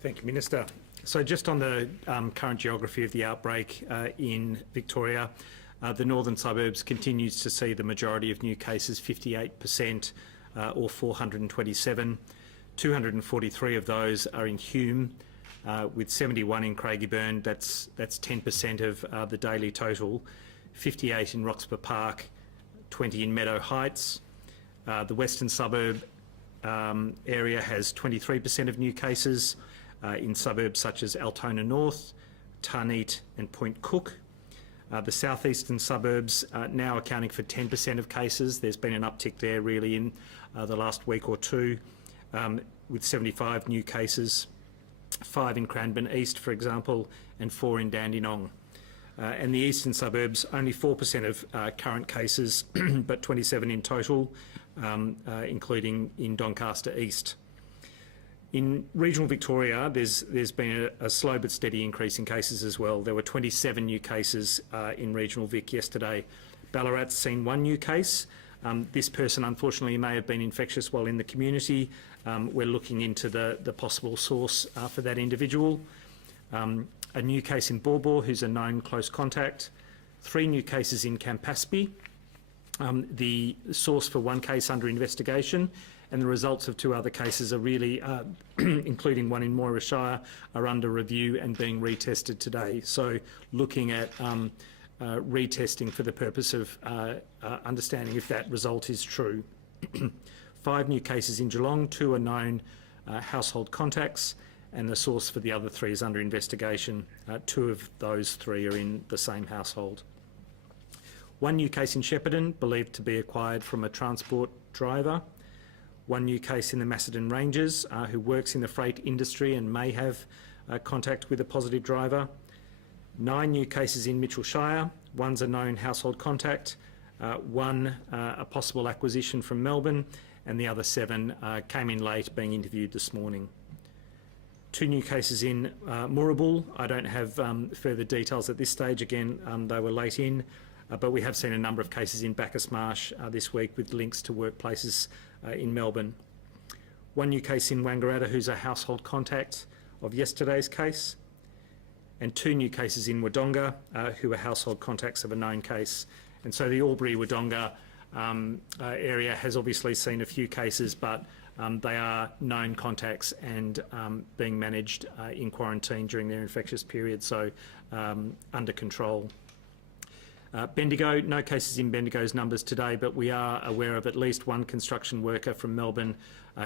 Thank you, Minister. So just on the current geography of the outbreak in Victoria, the northern suburbs continues to see the majority of new cases, 58% or 427. 243 of those are in Hume, with 71 in Craigieburn. That's 10% of the daily total. 58 in Roxburgh Park, 20 in Meadow Heights. The western suburb area has 23% of new cases in suburbs such as Altona North, Tarneet and Point Cook. The southeastern suburbs now accounting for 10% of cases. There's been an uptick there really in the last week or two, with 75 new cases, 5 in Cranbourne East, for example, and 4 in Dandenong. And the eastern suburbs, only 4% of current cases, but 27 in total, including in Doncaster East. In regional Victoria, there's been a slow but steady increase in cases as well. There were 27 new cases in regional Vic yesterday. Ballarat's seen 1 new case. This person, unfortunately, may have been infectious while in the community. We're looking into the possible source for that individual. A new case in Baw, who's a known close contact. 3 new cases in Campaspe. The source for 1 case under investigation, and the results of 2 other cases are really, including one in Moira Shire, are under review and being retested today. So looking at retesting for the purpose of understanding if that result is true. 5 new cases in Geelong, 2 are known household contacts, and the source for the other 3 is under investigation. 2 of those 3 are in the same household. 1 new case in Shepparton, believed to be acquired from a transport driver. 1 new case in the Macedon Rangers, who works in the freight industry and may have contact with a positive driver. 9 new cases in Mitchell Shire. 1's a known household contact. 1 a possible acquisition from Melbourne, and the other 7 came in late, being interviewed this morning. 2 new cases in Moorabool. I don't have further details at this stage. Again, they were late in, but we have seen a number of cases in Bacchus Marsh this week with links to workplaces in Melbourne. 1 new case in Wangaratta, who's a household contact of yesterday's case, and 2 new cases in Wodonga, who are household contacts of a known case. And so the Albury-Wodonga area has obviously seen a few cases, but they are known contacts and being managed in quarantine during their infectious period, so under control. Bendigo, no cases in Bendigo's numbers today, but we are aware of at least 1 construction worker from Melbourne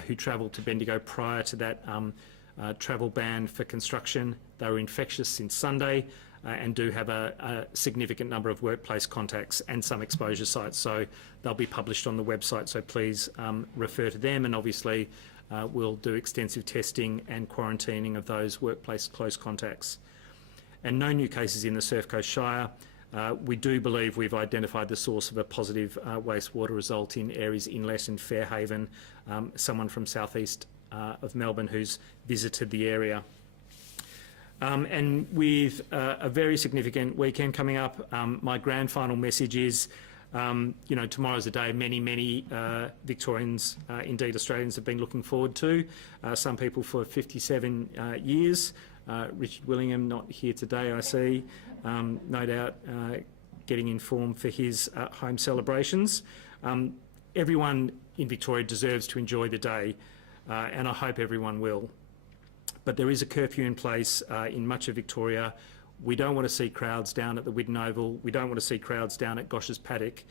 who travelled to Bendigo prior to that travel ban for construction. They were infectious since Sunday and do have a significant number of workplace contacts and some exposure sites, so they'll be published on the website, so please refer to them, and obviously we'll do extensive testing and quarantining of those workplace close contacts. And no new cases in the Surf Coast Shire. We do believe we've identified the source of a positive wastewater result in Aries Inlet and Fairhaven, someone from southeast of Melbourne who's visited the area. And with a very significant weekend coming up, my grand final message is, tomorrow's a day many Victorians, indeed Australians, have been looking forward to. Some people for 57 years. Richard Willingham not here today, I see, no doubt getting informed for his home celebrations. Everyone in Victoria deserves to enjoy the day, and I hope everyone will. But there is a curfew in place in much of Victoria. We don't want to see crowds down at the Whitten Oval. We don't want to see crowds down at Gosh's Paddock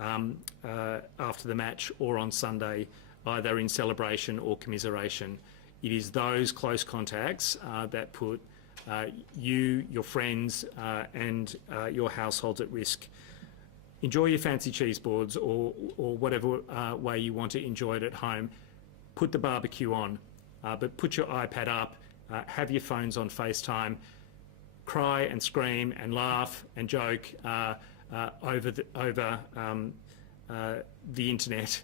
after the match or on Sunday, either in celebration or commiseration. It is those close contacts that put you, your friends and your households at risk. Enjoy your fancy cheese boards or whatever way you want to enjoy it at home. Put the barbecue on, but put your iPad up, have your phones on FaceTime, cry and scream and laugh and joke over the internet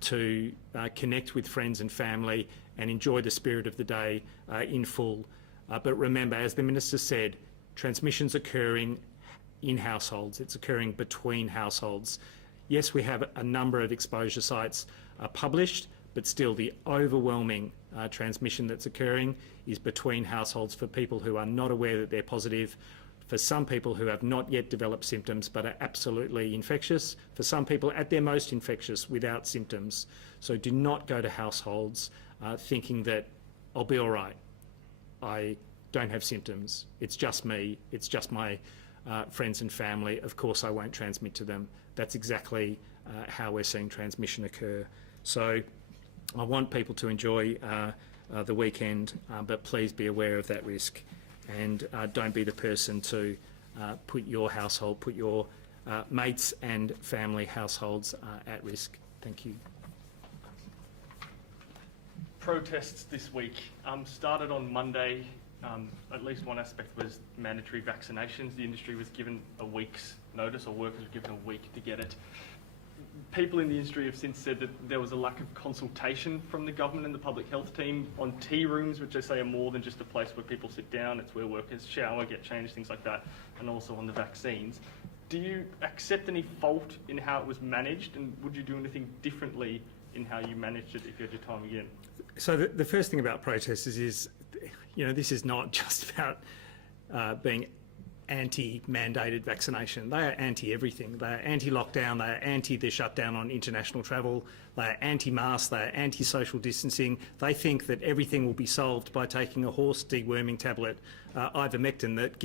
to connect with friends and family and enjoy the spirit of the day in full. But remember, as the Minister said, transmission's occurring in households. It's occurring between households. Yes, we have a number of exposure sites published, but still the overwhelming transmission that's occurring is between households for people who are not aware that they're positive, for some people who have not yet developed symptoms but are absolutely infectious, for some people at their most infectious without symptoms. So do not go to households thinking that I'll be all right. I don't have symptoms. It's just me. It's just my friends and family. Of course I won't transmit to them. That's exactly how we're seeing transmission occur. So I want people to enjoy the weekend, but please be aware of that risk, and don't be the person to put your household, put your mates and family households at risk. Thank you. Protests this week started on Monday. At least one aspect was mandatory vaccinations. The industry was given a week's notice, or workers were given a week to get it. People in the industry have since said that there was a lack of consultation from the government and the public health team on tea rooms, which they say are more than just a place where people sit down. It's where workers shower, get changed, things like that, and also on the vaccines. Do you accept any fault in how it was managed, and would you do anything differently in how you managed it if you had your time again? So the first thing about protesters is, this is not just about being anti-mandated vaccination. They are anti-everything. They are anti-lockdown, they are anti the shutdown on international travel, they are anti-mask, they are anti-social distancing. They think that everything will be solved by taking a horse deworming tablet, ivermectin, that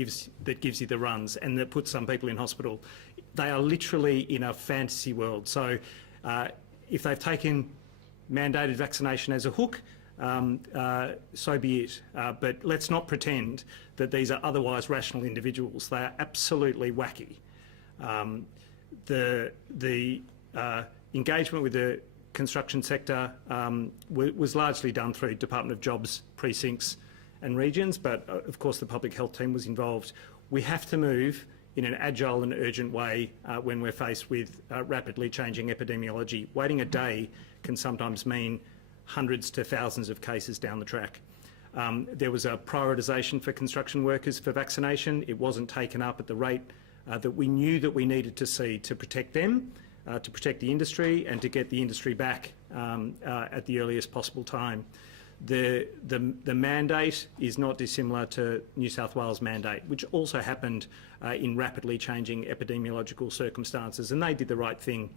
gives you the runs and that puts some people in hospital. They are literally in a fantasy world. So if they've taken mandated vaccination as a hook, so be it. But let's not pretend that these are otherwise rational individuals. They are absolutely wacky. The engagement with the construction sector was largely done through Department of Jobs precincts and regions, but of course the public health team was involved. We have to move in an agile and urgent way when we're faced with rapidly changing epidemiology. Waiting a day can sometimes mean hundreds to thousands of cases down the track. There was a prioritisation for construction workers for vaccination. It wasn't taken up at the rate that we knew that we needed to see to protect them, to protect the industry, and to get the industry back at the earliest possible time. The mandate is not dissimilar to New South Wales mandate, which also happened in rapidly changing epidemiological circumstances, and they did the right thing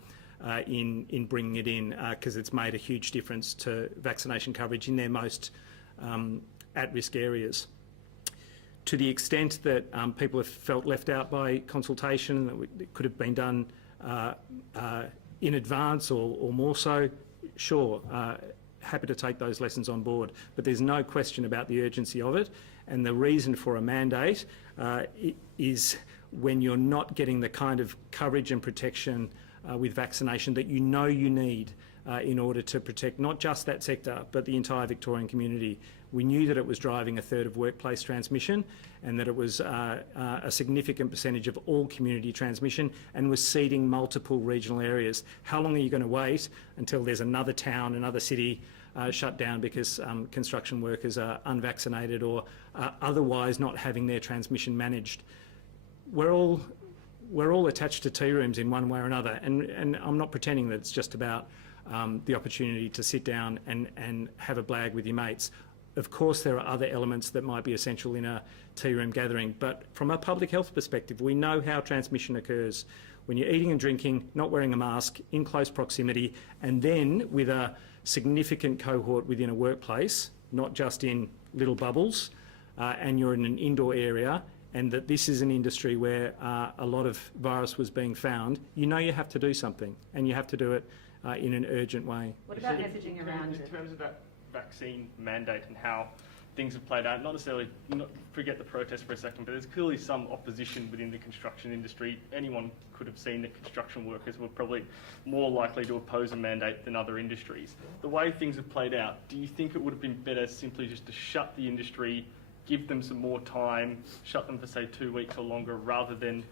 in bringing it in because it's made a huge difference to vaccination coverage in their most at-risk areas. To the extent that people have felt left out by consultation, that it could have been done in advance or more so, sure, happy to take those lessons on board, but there's no question about the urgency of it, and the reason for a mandate is when you're not getting the kind of coverage and protection with vaccination that you know you need in order to protect not just that sector but the entire Victorian community. We knew that it was driving a third of workplace transmission and that it was a significant percentage of all community transmission and was seeding multiple regional areas. How long are you going to wait until there's another town, another city shut down because construction workers are unvaccinated or otherwise not having their transmission managed? We're all attached to tea rooms in one way or another, and I'm not pretending that it's just about the opportunity to sit down and have a blag with your mates. Of course there are other elements that might be essential in a tea room gathering, but from a public health perspective, we know how transmission occurs when you're eating and drinking, not wearing a mask, in close proximity, and then with a significant cohort within a workplace, not just in little bubbles, and you're in an indoor area, and that this is an industry where a lot of virus was being found. You know you have to do something, and you have to do it in an urgent way. What about messaging around it? In terms of that vaccine mandate and how things have played out, not necessarily, forget the protest for a second, but there's clearly some opposition within the construction industry. Anyone could have seen that construction workers were probably more likely to oppose a mandate than other industries. The way things have played out, do you think it would have been better simply just to shut the industry, give them some more time, shut them for say 2 weeks or longer, rather than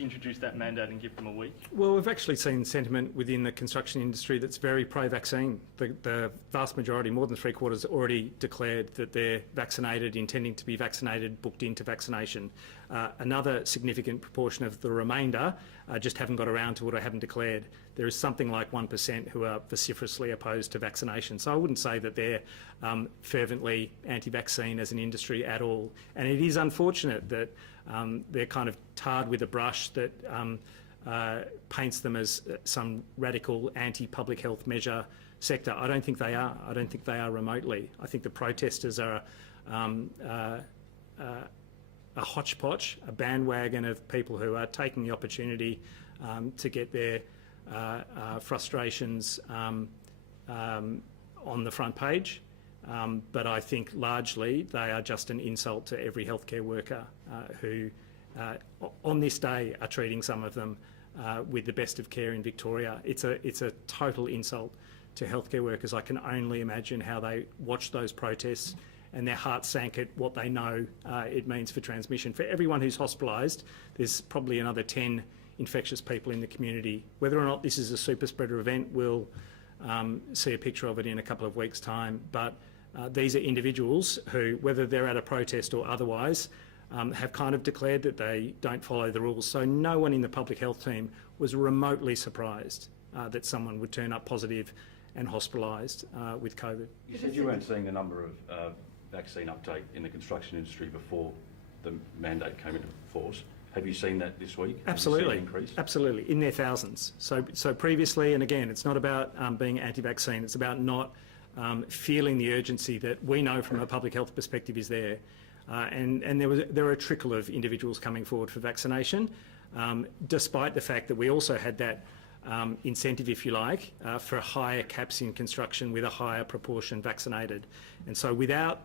introduce that mandate and give them a week? Well, we've actually seen sentiment within the construction industry that's very pro-vaccine. The vast majority, more than 3/4, already declared that they're vaccinated, intending to be vaccinated, booked into vaccination. Another significant proportion of the remainder just haven't got around to it or haven't declared. There is something like 1% who are vociferously opposed to vaccination. So I wouldn't say that they're fervently anti-vaccine as an industry at all. And it is unfortunate that they're kind of tarred with a brush that paints them as some radical anti-public health measure sector. I don't think they are. I don't think they are remotely. I think the protesters are a hodgepodge, a bandwagon of people who are taking the opportunity to get their frustrations on the front page. But I think largely they are just an insult to every healthcare worker who, on this day, are treating some of them with the best of care in Victoria. It's a total insult to healthcare workers. I can only imagine how they watched those protests and their hearts sank at what they know it means for transmission. For everyone who's hospitalised, there's probably another 10 infectious people in the community. Whether or not this is a super spreader event, we'll see a picture of it in a couple of weeks' time. But these are individuals who, whether they're at a protest or otherwise, have kind of declared that they don't follow the rules. So no one in the public health team was remotely surprised that someone would turn up positive and hospitalised with COVID. You said you weren't seeing the number of vaccine uptake in the construction industry before the mandate came into force. Have you seen that this week? Absolutely, an increase? Absolutely, in their thousands. So previously, and again, it's not about being anti-vaccine, it's about not feeling the urgency that we know from a public health perspective is there. And there were a trickle of individuals coming forward for vaccination, despite the fact that we also had that incentive, if you like, for higher caps in construction with a higher proportion vaccinated. And so without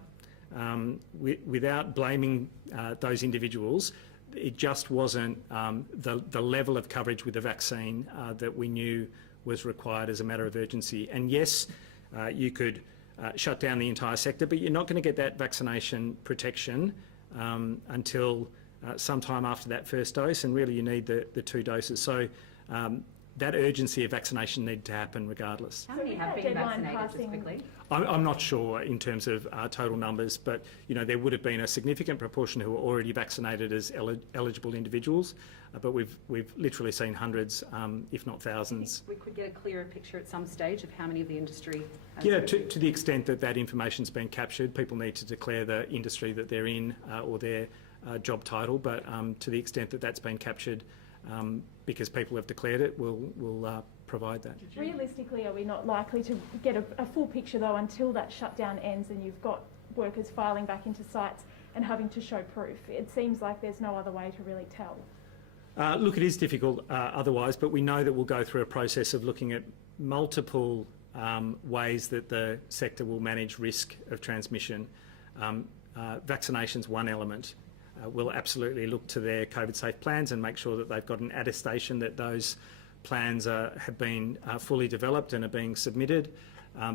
blaming those individuals, it just wasn't the level of coverage with the vaccine that we knew was required as a matter of urgency. And yes, you could shut down the entire sector, but you're not going to get that vaccination protection until sometime after that first dose, and really you need the 2 doses. So that urgency of vaccination needed to happen regardless. How many have been vaccinated specifically? I'm not sure in terms of total numbers, but there would have been a significant proportion who were already vaccinated as eligible individuals, but we've literally seen hundreds, if not thousands. We could get a clearer picture at some stage of how many of the industry... Yeah, to the extent that that information's been captured, people need to declare the industry that they're in or their job title, but to the extent that that's been captured, because people have declared it, we'll provide that. Realistically, are we not likely to get a full picture though until that shutdown ends and you've got workers filing back into sites and having to show proof? It seems like there's no other way to really tell. Look, it is difficult otherwise, but we know that we'll go through a process of looking at multiple ways that the sector will manage risk of transmission. Vaccination's one element. We'll absolutely look to their COVID safe plans and make sure that they've got an attestation that those plans have been fully developed and are being submitted,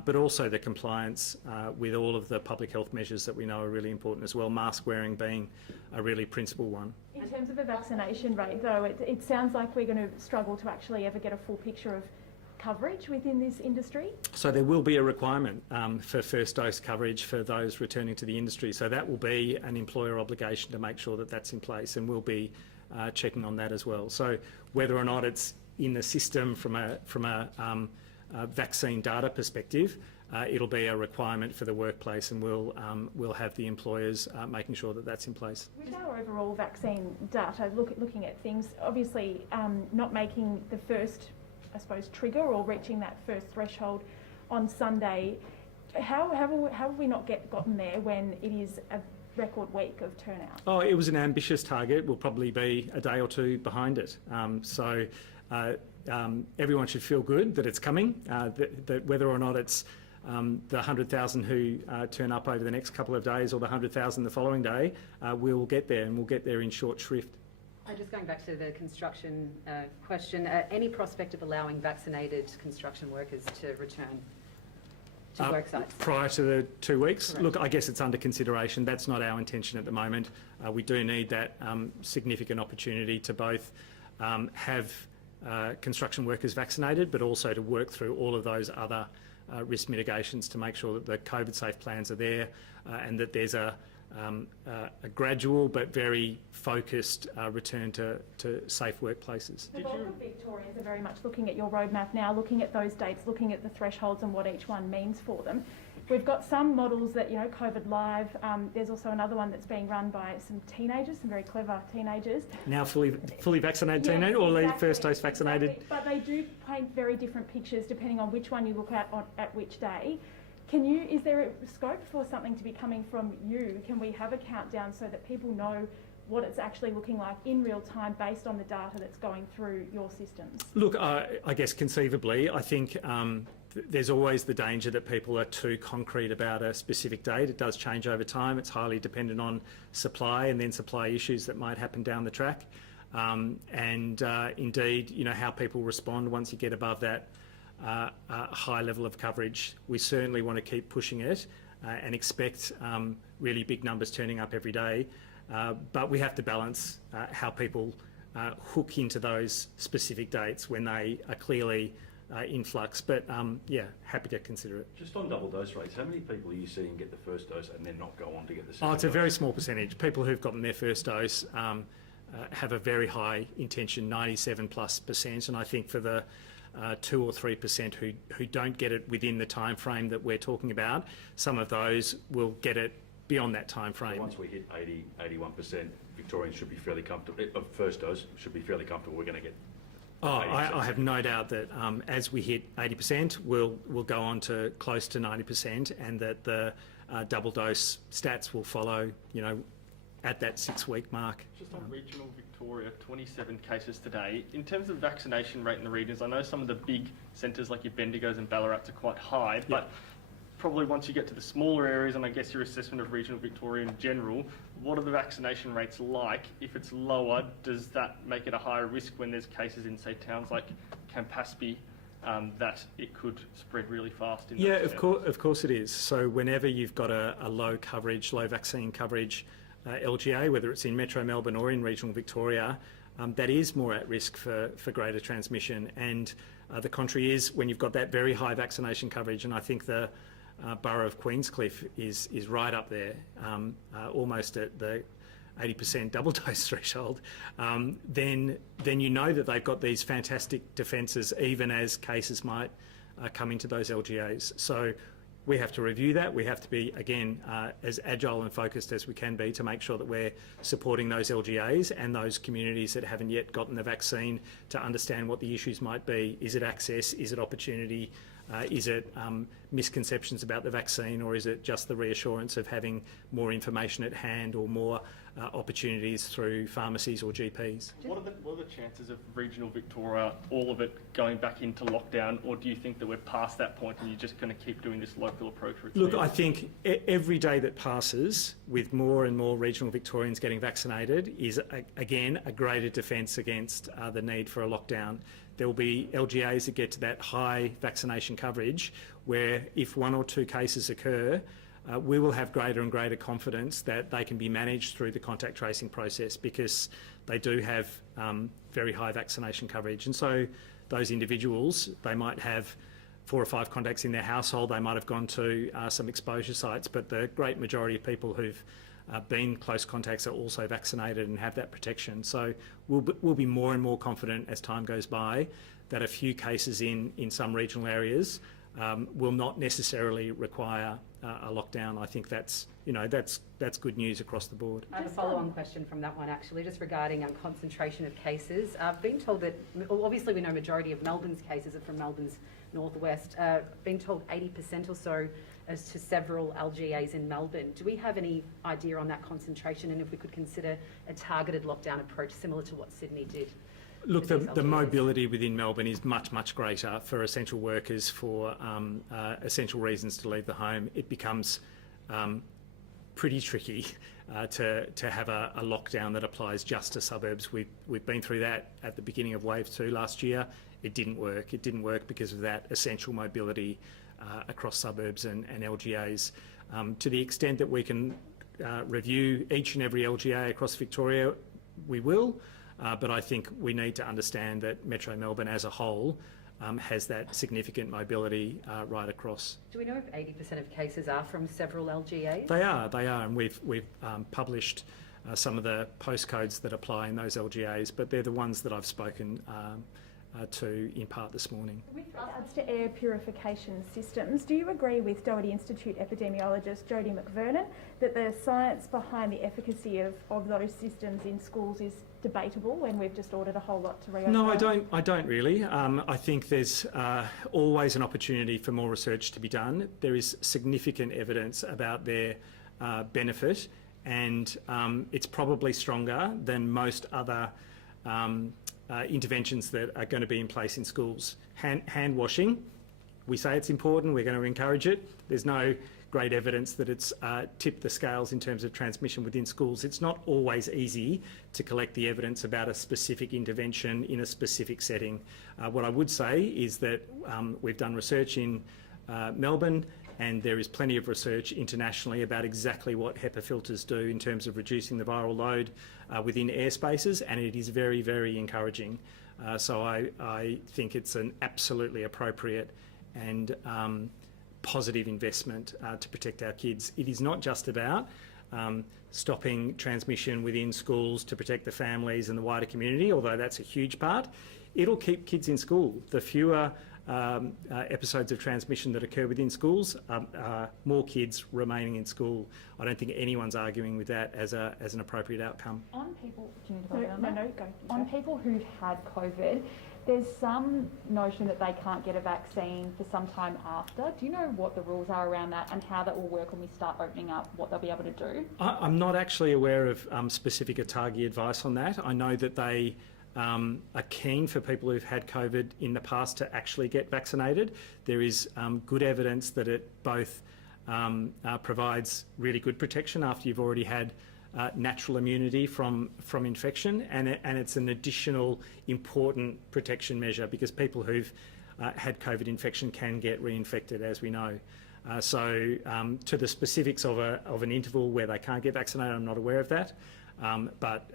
but also the compliance with all of the public health measures that we know are really important as well, mask wearing being a really principal one. In terms of the vaccination rate though, it sounds like we're going to struggle to actually ever get a full picture of coverage within this industry? So there will be a requirement for first dose coverage for those returning to the industry. So that will be an employer obligation to make sure that that's in place, and we'll be checking on that as well. So whether or not it's in the system from a vaccine data perspective, it'll be a requirement for the workplace, and we'll have the employers making sure that that's in place. With our overall vaccine data, looking at things, obviously not making the first, I suppose, trigger or reaching that first threshold on Sunday, how have we not gotten there when it is a record week of turnout? Oh, it was an ambitious target. We'll probably be a day or two behind it. So everyone should feel good that it's coming, that whether or not it's the 100,000 who turn up over the next couple of days or the 100,000 the following day, we'll get there, and we'll get there in short shrift. Just going back to the construction question, any prospect of allowing vaccinated construction workers to return to work sites? Prior to the 2 weeks? Correct. Look, I guess it's under consideration. That's not our intention at the moment. We do need that significant opportunity to both have construction workers vaccinated, but also to work through all of those other risk mitigations to make sure that the COVID safe plans are there and that there's a a gradual but very focused return to safe workplaces. The bulk of Victorians are very much looking at your roadmap now, looking at those dates, looking at the thresholds and what each one means for them. We've got some models that, COVID Live, there's also another one that's being run by some teenagers, some very clever teenagers. Now fully vaccinated Yes, teenager or exactly, first dose vaccinated? exactly. But they do paint very different pictures depending on which one you look at which day. Is there a scope for something to be coming from you? Can we have a countdown so that people know what it's actually looking like in real time based on the data that's going through your systems? Look, I guess conceivably, I think there's always the danger that people are too concrete about a specific date. It does change over time. It's highly dependent on supply and then supply issues that might happen down the track. Indeed, how people respond once you get above that high level of coverage. We certainly want to keep pushing it and expect really big numbers turning up every day. But we have to balance how people hook into those specific dates when they are clearly in flux. But happy to consider it. Just on double dose rates, how many people are you seeing get the first dose and then not go on to get the second Oh, it's a dose? very small percentage. People who've gotten their first dose have a very high intention, 97+%, and I think for the 2 or 3% who don't get it within the time frame that we're talking about, some of those will get it beyond that time frame. So once we hit 80, 81%, Victorians should be fairly comfortable, of first dose, should be fairly comfortable we're going to get. I have no doubt that as we hit 80%, we'll go on to close to 90%, and that the double dose stats will follow, at that 6-week mark. Just on regional Victoria, 27 cases today. In terms of vaccination rate in the regions, I know some of the big centres like your Bendigos and Ballarats are quite high, but probably once you get to the smaller areas, and I guess your assessment of regional Victoria in general, what are the vaccination rates like? If it's lower, does that make it a higher risk when there's cases in, say, towns like Campaspe, that it could spread really fast? Of course it is. So whenever you've got a low coverage, low vaccine coverage LGA, whether it's in Metro Melbourne or in regional Victoria, that is more at risk for greater transmission. And the contrary is when you've got that very high vaccination coverage, and I think the borough of Queenscliff is right up there, almost at the 80% double dose threshold, then you know that they've got these fantastic defences even as cases might come into those LGAs. So we have to review that. We have to be, again, as agile and focused as we can be to make sure that we're supporting those LGAs and those communities that haven't yet gotten the vaccine to understand what the issues might be. Is it access? Is it opportunity? Is it misconceptions about the vaccine, or is it just the reassurance of having more information at hand or more opportunities through pharmacies or GPs? What are the chances of regional Victoria, all of it going back into lockdown, or do you think that we're past that point and you're just going to keep doing this local approach routine? Look, I think every day that passes with more and more regional Victorians getting vaccinated is, again, a greater defence against the need for a lockdown. There will be LGAs that get to that high vaccination coverage where if 1 or 2 cases occur, we will have greater and greater confidence that they can be managed through the contact tracing process because they do have very high vaccination coverage. And so those individuals, they might have 4 or 5 contacts in their household, they might have gone to some exposure sites, but the great majority of people who've been close contacts are also vaccinated and have that protection. So we'll be more and more confident as time goes by that a few cases in some regional areas will not necessarily require a lockdown. I think that's good news across the board. I have a follow-on question from that one, actually, just regarding concentration of cases. I've been told that, obviously we know majority of Melbourne's cases are from Melbourne's northwest, been told 80% or so as to several LGAs in Melbourne. Do we have any idea on that concentration, and if we could consider a targeted lockdown approach similar to what Sydney did? Look, the mobility within Melbourne is much, much greater for essential workers, for essential reasons to leave the home. It becomes pretty tricky to have a lockdown that applies just to suburbs. We've been through that at the beginning of Wave 2 last year. It didn't work. It didn't work because of that essential mobility across suburbs and LGAs. To the extent that we can review each and every LGA across Victoria, we will. But I think we need to understand that Metro Melbourne as a whole has that significant mobility right across. Do we know if 80% of cases are from several LGAs? They are, and we've published some of the postcodes that apply in those LGAs, but they're the ones that I've spoken to in part this morning. With regards to air purification systems, do you agree with Doherty Institute epidemiologist Jodie McVernon that the science behind the efficacy of those systems in schools is debatable when we've just ordered a whole lot to reopen? No, I don't really. I think there's always an opportunity for more research to be done. There is significant evidence about their benefit, and it's probably stronger than most other interventions that are going to be in place in schools. Hand washing, we say it's important, we're going to encourage it. There's no great evidence that it's tipped the scales in terms of transmission within schools. It's not always easy to collect the evidence about a specific intervention in a specific setting. What I would say is that we've done research in Melbourne, and there is plenty of research internationally about exactly what HEPA filters do in terms of reducing the viral load within airspaces, and it is very, very encouraging. So I think it's an absolutely appropriate and positive investment to protect our kids. It is not just about stopping transmission within schools to protect the families and the wider community, although that's a huge part. It'll keep kids in school. The fewer episodes of transmission that occur within schools, more kids remaining in school. I don't think anyone's arguing with that as an appropriate outcome. On people, do you need to No, vote on no, that? no, go. On people who've had COVID, there's some notion that they can't get a vaccine for some time after. Do you know what the rules are around that and how that will work when we start opening up, what they'll be able to do? I'm not actually aware of specific ATAGI advice on that. I know that they are keen for people who've had COVID in the past to actually get vaccinated. There is good evidence that it both provides really good protection after you've already had natural immunity from infection, and it's an additional important protection measure because people who've had COVID infection can get reinfected, as we know. So to the specifics of an interval where they can't get vaccinated, I'm not aware of that, but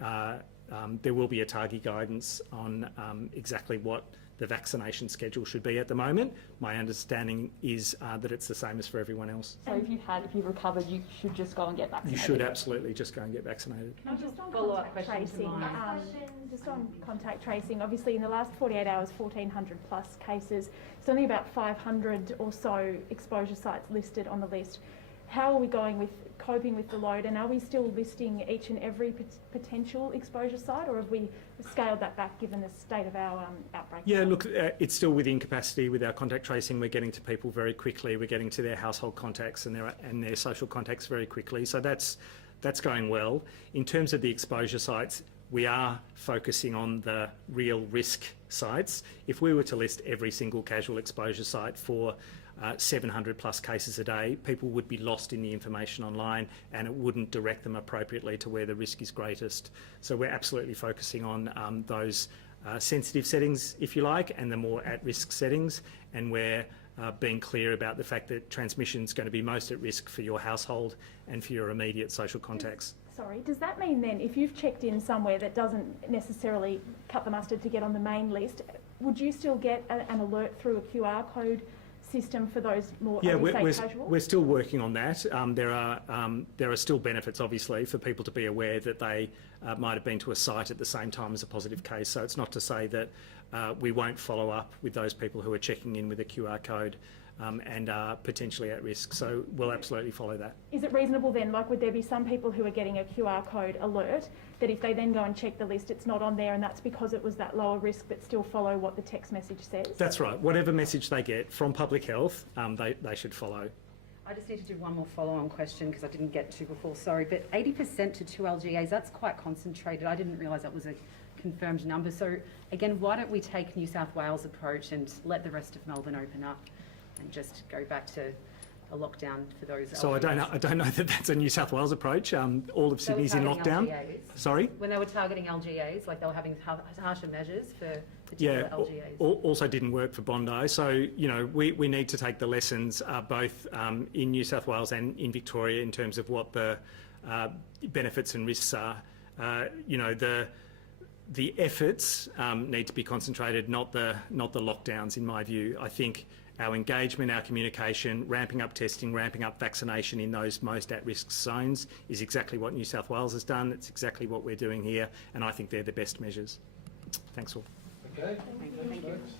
there will be ATAGI guidance on exactly what the vaccination schedule should be at the moment. My understanding is that it's the same as for everyone else. So if you've recovered, you should just go and get You vaccinated? should absolutely just go and get vaccinated. Can I just on Follow-up contact question to tracing, mine. just on contact tracing, obviously in the last 48 hours, 1,400 plus cases. It's only about 500 or so exposure sites listed on the list. How are we going with coping with the load, and are we still listing each and every potential exposure site, or have we scaled that back given the state of our outbreak? Yeah, look, it's still within capacity with our contact tracing. We're getting to people very quickly. We're getting to their household contacts and their social contacts very quickly. So that's going well. In terms of the exposure sites, we are focusing on the real risk sites. If we were to list every single casual exposure site for 700 plus cases a day, people would be lost in the information online, and it wouldn't direct them appropriately to where the risk is greatest. So we're absolutely focusing on those sensitive settings, if you like, and the more at-risk settings, and we're being clear about the fact that transmission is going to be most at risk for your household and for your immediate social contacts. Sorry, does that mean then if you've checked in somewhere that doesn't necessarily cut the mustard to get on the main list, would you still get an alert through a QR code system for those more, Yeah, casual? we're still working on that. There are still benefits, obviously, for people to be aware that they might have been to a site at the same time as a positive case. So it's not to say that we won't follow up with those people who are checking in with a QR code and are potentially at risk. So we'll absolutely follow that. Is it reasonable then, like would there be some people who are getting a QR code alert that if they then go and check the list, it's not on there, and that's because it was that lower risk, but still follow what the text message says? That's right. Whatever message they get from public health, they should follow. I just need to do one more follow-on question because I didn't get to before, sorry, but 80% to 2 LGAs, that's quite concentrated. I didn't realise that was a confirmed number. So again, why don't we take New South Wales approach and let the rest of Melbourne open up and just go back to a lockdown for those So LGAs? I don't know that that's a New South Wales approach. All of Sydney's in lockdown. LGAs. Sorry? When they were targeting LGAs, like they were having harsher measures for particular Yeah, LGAs. also didn't work for Bondi. So, you know, we need to take the lessons both in New South Wales and in Victoria in terms of what the benefits and risks are. You know, the efforts need to be concentrated, not the lockdowns, in my view. I think our engagement, our communication, ramping up testing, ramping up vaccination in those most at-risk zones is exactly what New South Wales has done. It's exactly what we're doing here, and I think they're the best measures. Thanks all. Okay. Thank you. Thanks.